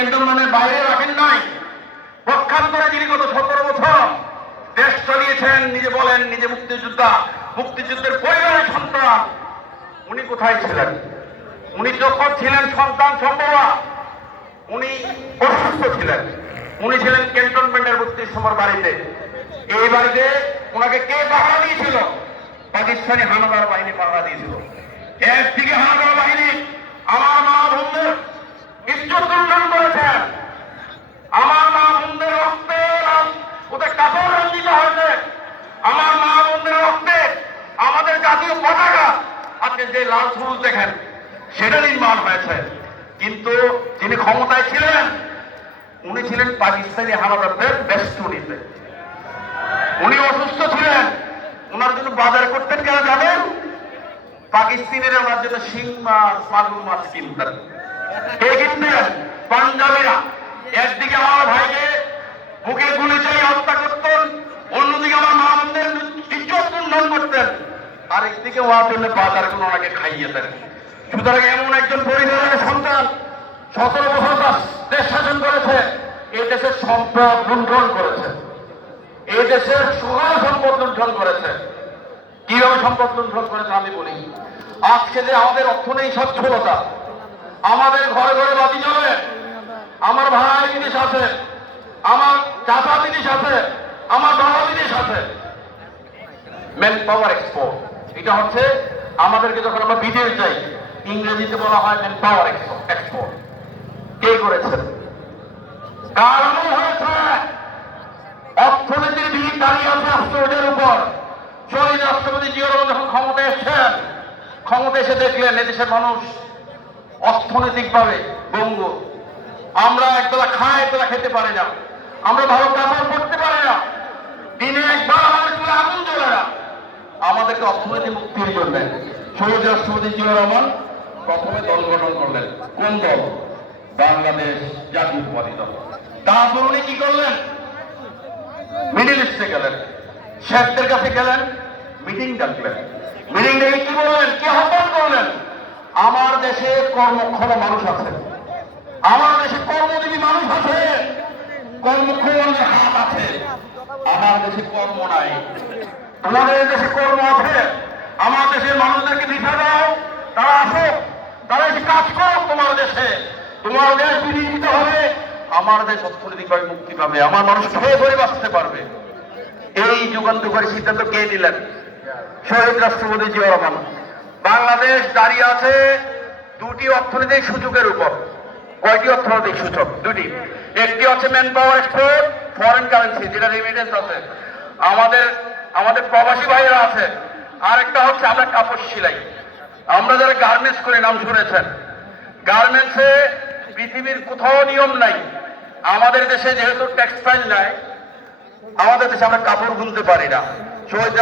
ক্যান্টনমেন্টের বাইরে রাখেন নাই। পক্ষান্তরে যিনি গত 17 বছর দেশ চালিয়েছেন, নিজে বলেন নিজে মুক্তিযোদ্ধা, মুক্তিযুদ্ধের পরিবারের সন্তান, উনি কোথায় ছিলেন? উনি যখন ছিলেন সন্তান সম্ভবা, উনি অসুস্থ ছিলেন। উনি ছিলেন ক্যান্টনমেন্টের 32 নম্বর বাড়িতে। এই বাড়িতে ওনাকে কে পাহারা দিয়েছিল? পাকিস্তানি হানাদার বাহিনী পাহারা দিয়েছিল। একদিকে হানাদার বাহিনী আমার মা বোনদের ইজ্জত লুণ্ঠন করেছেন, আমার মা বোনদের রক্তে ওদের কাপড় রঞ্জিত হয়েছে, আমার মা বোনদের রক্তে আমাদের জাতীয় পতাকা আজকে যে লাল সবুজ দেখেন সেটা নির্মাণ হয়েছে। কিন্তু যিনি ক্ষমতায় ছিলেন উনি ছিলেন পাকিস্তানি হানাদারদের বেষ্টনীতে। উনি অসুস্থ ছিলেন, ওনার জন্য বাজার করতেন কেন জানেন? পাকিস্তানিরা ওনার জন্য শিং মাছ, মাগুর মাছ কিনতেন। কে কিনতেন? পাঞ্জাবিরা। একদিকে আমার ভাইকে বুকে গুলি চালিয়ে হত্যা করতেন, অন্যদিকে আমার মা বোনদের ইজ্জত লুণ্ঠন করতেন, আরেকদিকে ওনার জন্য বাজার করে ওনাকে খাইয়ে দেন। সুতরাং এমন একজন পরিবারের সন্তান 17 বছর দেশ শাসন করেছে, এই দেশের সম্পদ লুণ্ঠন করেছে, এই দেশের সুগার সম্পদ লুণ্ঠন করেছে। কিভাবে সম্পদ লুণ্ঠন করেছে আমি বলি। আজকে যে আমাদের অর্থনৈতিক সচ্ছলতা, আমাদের ঘরে ঘরে বাতি জ্বলে, আমার ভাই বিদেশ আছে, আমার চাচা বিদেশ আছে, আমার বাবা বিদেশ আছে। ম্যান পাওয়ার এক্সপোর্ট, এটা হচ্ছে আমাদেরকে যখন আমরা বিদেশ যাই ইংরেজিতে বলা হয় ম্যান পাওয়ার এক্সপোর্ট। কে করেছেন? কারণ হয়েছে অর্থনীতির ভিড় দাঁড়িয়ে আছে রাষ্ট্রের উপর। শহীদ রাষ্ট্রপতি জিয়া রহমান যখন ক্ষমতায় এসেছেন, ক্ষমতা এসে দেখলেন এদেশের মানুষ অর্থনৈতিকভাবে ভঙ্গুর। আমরা একবেলা খাই, একবেলা খেতে পারি না, আমরা ভালো কাপড় পরতে পারি না, দিনে একবার আমাদের চুলে আগুন জ্বলে না। আমাদেরকে অর্থনৈতিক মুক্তির জন্য শহীদ রাষ্ট্রপতি জিয়া রহমান প্রথমে দল গঠন করলেন। কোন দল? বাংলাদেশ জাতীয়তাবাদী দল। তারপর উনি কি করলেন? মিডিল ইস্টে গেলেন, শেখদের কাছে গেলেন, মিটিং ডাকলেন। মিটিং ডেকে কি বললেন? কি আহ্বান করলেন? আমার দেশে কর্মক্ষম মানুষ আছে, আমার দেশে কর্মজীবী মানুষ আছে, কর্মক্ষমের হাত আছে, আমার দেশে কর্ম নাই। তোমাদের দেশে কর্ম আছে, আমার দেশের মানুষদেরকে দিশা দাও, তারা আসুক, তারা এসে কাজ করুক তোমার দেশে। তোমার দেশ বিনিয়োজিত হবে, আমার দেশ অর্থনৈতিকভাবে মুক্তি পাবে, আমার মানুষ খেয়ে করে বাঁচতে পারবে। এই যুগান্তকারী সিদ্ধান্ত কে নিলেন? শহীদ রাষ্ট্রপতি জিয়া রহমান। বাংলাদেশ দাঁড়িয়ে আছে দুটি অর্থনৈতিক সূচকের উপর। কয়টি অর্থনৈতিক সূচক? দুটি। একটি হচ্ছে man power export, foreign currency যেটা রেমিটেন্স আছে, আমাদের প্রবাসী ভাইয়েরা আছে। আরেকটা হচ্ছে আমরা কাপড় সিলাই, আমরা যারা গার্মেন্টস করি, নাম শুনেছেন। গার্মেন্টসে পৃথিবীর কোথাও নিয়ম নাই, আমাদের দেশে যেহেতু টেক্সটাইল নাই, আমাদের দেশে আমরা কাপড় বুনতে পারি না। শহীদ